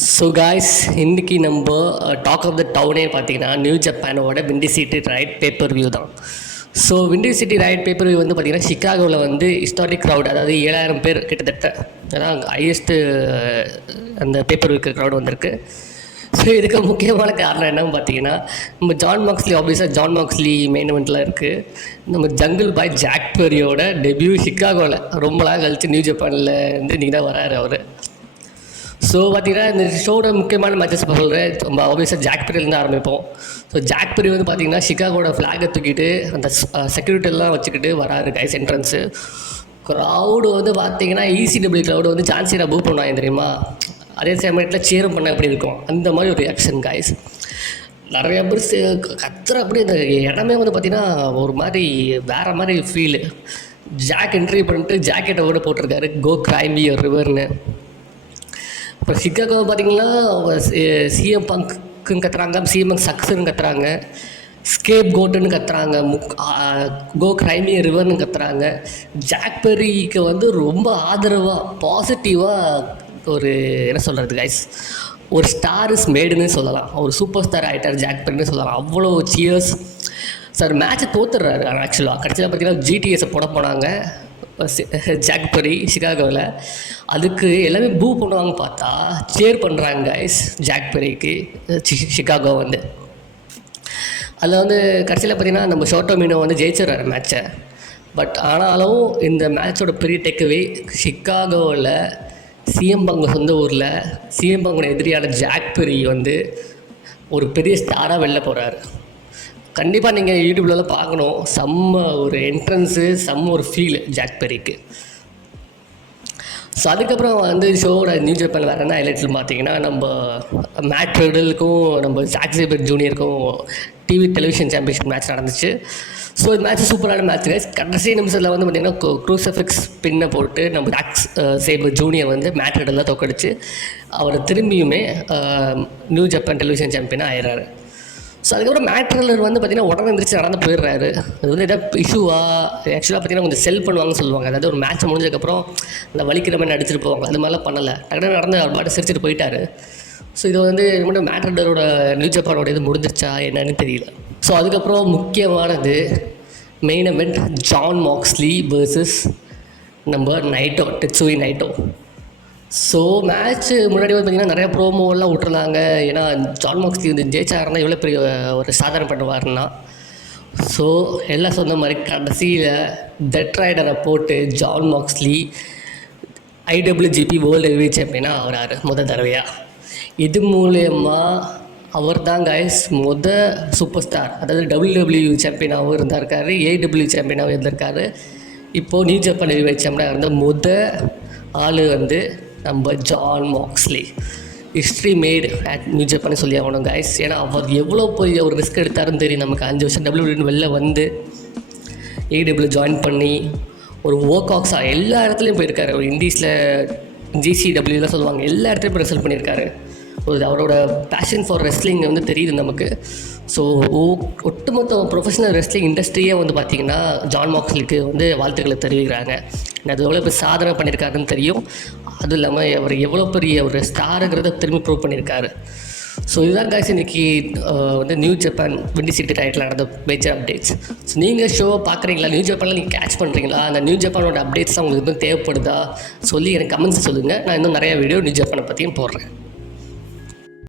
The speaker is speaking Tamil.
ஸோ காய்ஸ் இன்றைக்கி நம்ம டாக் ஆஃப் த டவுனே பார்த்தீங்கன்னா நியூ ஜப்பானோட Windy City Riot pay per view தான். So Windy City Riot pay per view வந்து பார்த்திங்கன்னா சிக்காகோவில் வந்து ஹிஸ்டாரிக் க்ரௌட், அதாவது 7,000 பேர் கிட்டத்தட்ட, அதான் ஹையஸ்ட்டு அந்த பேப்பர் வியூக்கு க்ரௌட் வந்திருக்கு. ஸோ இதுக்கு முக்கியமான காரணம் என்னன்னு பார்த்தீங்கன்னா, நம்ம ஜான் மாக்ஸ்லி, ஆப்வியஸாக ஜான் மாக்ஸ்லி மெயின் இவெண்ட்டில் இருக்குது. நம்ம ஜங்கிள் பாய் ஜாக் பெரியோட டெபியூ சிக்காகோவில் ரொம்ப நாள் கழிச்சு நியூ ஜப்பானில் வந்து இன்றைக்கி தான் வராரு அவர். ஸோ பார்த்தீங்கன்னா இந்த ஷோட முக்கியமான மேட்சஸ் இப்போ சொல்கிறேன். நம்ம ஆப்வியஸாக ஜாக் பெரியிலேருந்து ஆரம்பிப்போம். ஸோ ஜாக் பெரி வந்து பார்த்திங்கன்னா சிக்காகோட ஃப்ளாகை தூக்கிட்டு அந்த செக்யூரிட்டிலாம் வச்சுக்கிட்டு வராரு கைஸ் என்ட்ரன்ஸு. க்ரௌடு வந்து பார்த்தீங்கன்னா ECW க்ரௌடு வந்து ஜான்சினா பூ பண்ணுவாங்க தெரியுமா, அதே சமயத்தில் சேரும் பண்ண எப்படி இருக்கும் அந்த மாதிரி ஒரு ரியாக்ஷன் கைஸ். நிறைய பேர் கத்துற அப்படி அந்த இடமே வந்து பார்த்திங்கன்னா ஒரு மாதிரி வேறு மாதிரி ஃபீலு. ஜாக் என்ட்ரி பண்ணிட்டு ஜாக்கெட்டை கூட போட்டிருக்காரு, கோ கிரைமி ஒரு ரிவர்னு. இப்போ சிக்காகோ பார்த்தீங்கன்னா சிஎம் பங்க்குன்னு கத்துறாங்க, சிஎம் சக்ஸுன்னு கத்துறாங்க, ஸ்கேப் கோட்டுன்னு கத்துறாங்க, கோ கிரைமி ரிவர்னு கத்துறாங்க. ஜாக் பெரிக்கு வந்து ரொம்ப ஆதரவாக பாசிட்டிவாக ஒரு என்ன சொல்கிறது கைஸ், ஒரு ஸ்டார் இஸ் மேடுன்னு சொல்லலாம். ஒரு சூப்பர் ஸ்டார் ஆகிட்டார் ஜாக் பெரின்னு சொல்லலாம். அவ்வளோ சியர்ஸ் சார். மேட்ச்சை தோத்துடுறாரு. ஆக்சுவலாக கடைசியில் பார்த்தீங்கன்னா GTS போட போனாங்க ஜாக் பெரி சிகாகோவில். அதுக்கு எல்லாமே பூ பண்ணுவாங்க, பார்த்தா சேர் பண்ணுறாங்க கைஸ் ஜாக் பெரிக்கு சிகாகோ வந்து. அதில் வந்து கடைசியில் பார்த்திங்கன்னா நம்ம ஷோட்டோ மீனோ வந்து ஜெயிச்சிடுறாரு மேட்ச்சை. பட் ஆனாலும் இந்த மேட்சோட பெரிய டேக்அவே, சிக்காகோவில் சிஎம் பங்கு சொந்த ஊரில் சிஎம் பங்கோட எதிரியான ஜாக் பெரி வந்து ஒரு பெரிய ஸ்டாராக வெளில போகிறாரு. கண்டிப்பாக நீங்கள் யூடியூப்லலாம் பார்க்கணும். செம்ம ஒரு என்ட்ரன்ஸு, செம்ம ஒரு ஃபீல் ஜாக் பெரிக்கு. ஸோ அதுக்கப்புறம் வந்து ஷோவோட நியூ ஜப்பான் வேறு என்ன ஹைலைட்ஸ்னு பார்த்தீங்கன்னா, நம்ம மேட் ரிடலுக்கும் நம்ம ஜாக் சேபர் ஜூனியருக்கும் டெலிவிஷன் சாம்பியன்ஷிப் மேட்ச் நடந்துச்சு. ஸோ இந்த மேட்ச் சூப்பரான மேட்ச் கைஸ். கடைசி நிமிஷத்தில் வந்து பார்த்திங்கன்னா க்ரூசிஃபிக்ஸ் பின்னை போட்டு நம்ம ஜாக் சேபர் ஜூனியர் வந்து மேட் ரிடலில் தோக்கடிச்சு அவர் திரும்பியுமே நியூ ஜப்பான் டெலிவிஷன் சாம்பியனாக ஆயிடுறாரு. ஸோ அதுக்கப்புறம் மேட்ரலர் வந்து பார்த்திங்கன்னா உடனே எந்திரிச்சு நடந்து போயிடுறாரு. அது வந்து எதாவது இஷ்யூவாக ஆக்சுவலாக பார்த்திங்கன்னா கொஞ்சம் செல் பண்ணுவாங்கன்னு சொல்லுவாங்க. அதாவது ஒரு மேட்ச் முடிஞ்சதுக்கப்புறம் அந்த வலிக்கிற மாதிரி நடிச்சிட்டு போவாங்க, அது மாதிரிலாம் பண்ணலை. டக்குனு நடந்து அவர் பாட்டு சிரிச்சிட்டு போயிட்டார். ஸோ இது வந்து மட்டும் மேட்ரலரோட நியூ ஜப்பானோட இது முடிஞ்சிருச்சா என்னன்னு தெரியல. ஸோ அதுக்கப்புறம் முக்கியமானது மெயின் event, ஜான் மாக்ஸ்லி வர்சஸ் நம்ம நைட்டோ, டெட்சுயி நைட்டோ. ஸோ மேட்ச்சு முன்னாடி வந்து பார்த்திங்கன்னா நிறையா ப்ரோமோலாம் விட்டுருந்தாங்க. ஏன்னா ஜான் மாக்ஸ்லி வந்து ஜெயிச்சாருன்னா எவ்வளோ பெரிய ஒரு சாதனை பண்ணுவாருன்னா. ஸோ எல்லாம் சொன்ன மாதிரி கடைசியில் டெட் ரைடரை போட்டு ஜான் மாக்ஸ்லி IWGP வேர்ல்டு ஹெவிவெயிட் சாம்பியனாக ஆகிறாரு முதல் தடவையாக. இது மூலயமா அவர் தான் கைஸ் சூப்பர் ஸ்டார், அதாவது WWE சாம்பியனாகவும் இருந்திருக்காரு, AEW சாம்பியனாகவும் இருந்திருக்காரு. இப்போது நியூ ஜப்பான் ஹெவிவெயிட் சாம்பியனாக இருந்த ஆள் வந்து நம்ம Jon Moxley. History made at New Japan சொல்லி ஆகணும் கைஸ். ஏன்னா அவர் எவ்வளோ பெரிய ஒரு ரிஸ்க் எடுத்தாருன்னு தெரியும் நமக்கு. 5 வருஷம் WWE வெளில வந்து AEW ஜாயின் பண்ணி ஒரு ஒர்க்ஆக்ஸாக எல்லா இடத்துலையும் போயிருக்காரு. ஒரு இண்டீஸில் GCWலாம் சொல்லுவாங்க, எல்லா இடத்துலையும் போய் ரெசல்ட் பண்ணியிருக்காரு. அவரோட பேஷன் ஃபார் ரெஸ்லிங் வந்து தெரியுது நமக்கு. ஸோ ஒட்டுமொத்த ப்ரொஃபஷனல் ரெஸ்லிங் இண்டஸ்ட்ரியே வந்து பார்த்திங்கன்னா ஜான் மாக்ஸ்லிக்கு வந்து வாழ்த்துக்களை தெரிவிக்கிறாங்க. அது எவ்வளோ பெரிய சாதனை பண்ணியிருக்காருன்னு தெரியும். அதுவும் இல்லாமல் அவர் எவ்வளோ பெரிய ஒரு ஸ்டாருங்கிறத திரும்பி ப்ரூவ் பண்ணியிருக்காரு. ஸோ இதுதான் கைஸ் இன்றைக்கி வந்து new Japan windy city title நடந்த மேஜர் அப்டேட்ஸ். ஸோ நீங்கள் ஷோவை பார்க்குறீங்களா, நியூ ஜப்பானில் நீங்கள் கேட்ச் பண்ணுறீங்களா, அந்த நியூ ஜப்பானோட அப்டேட்ஸ் உங்களுக்கு இன்னும் தேவைப்படுதா சொல்லி எனக்கு கமெண்ட்ஸ் சொல்லுங்கள். நான் இன்னும் நிறையா வீடியோ நியூ ஜப்பானை பற்றியும் போடுறேன்.